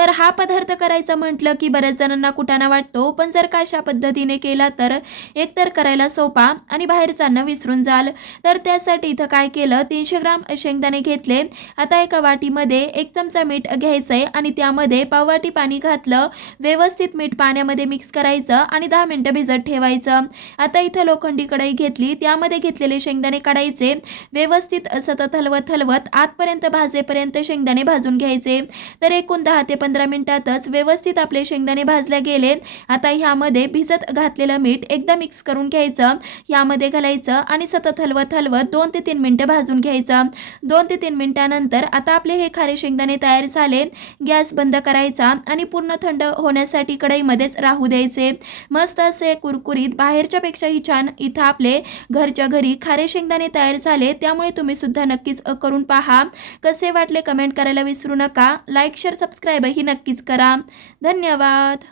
तर हा पदार्थ करायचा म्हटलं की बऱ्याच जणांना कुटाणा वाटतो, पण जर का अशा पद्धतीने केला तर एकतर करायला सोपा आणि बाहेरचं अन्न विसरून जाल. तर त्यासाठी इथं काय केलं, 300 ग्राम शेंगदाणे घेतले. आता एका वाटीमध्ये 1 चमचा मीठ घ्यायचंय आणि त्यामध्ये पाववाटी पाणी घातलं. व्यवस्थित मीठ पाण्यामध्ये मिक्स करायचं आणि 10 मिनिटं भिजत ठेवायचं. आता इथं लोखंडी कढई घेतली, त्यामध्ये घेतलेले शेंगदाणे काढायचे. व्यवस्थित सतत हलवत हलवत आतपर्यंत भाजेपर्यंत शेंगदाणे भाजून घ्यायचे. तर एकूण 10 ते 15 मिनिटातच व्यवस्थित आपले शेंगदाणे भाजले गेले. आता ह्यामध्ये भिजत घातलेलं मीठ एकदा मिक्स करून घ्यायचं, यामध्ये घालायचं आणि सतत हलवत हलवत 2 ते 3 मिनिटं भाजून घ्यायचं. 2 ते 3 मिनिटानंतर आता आपले हे खारे शेंगदाणे तयार झाले. गॅस बंद करायचा आणि पूर्ण थंड होण्यासाठी कढईमध्येच राहू द्यायचे. मस्त असे कुरकुरीत बाहेरच्या पेक्षाही छान इथं आपले घरच्या घरी खारे शेंगदाणे तयार झाले. त्यामुळे तुम्ही सुद्धा नक्कीच करून पहा. कसे वाटले कमेंट करायला विसरू नका. लाईक शेअर सबस्क्राईब ही नक्कीच करा. धन्यवाद.